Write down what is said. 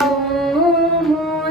Om.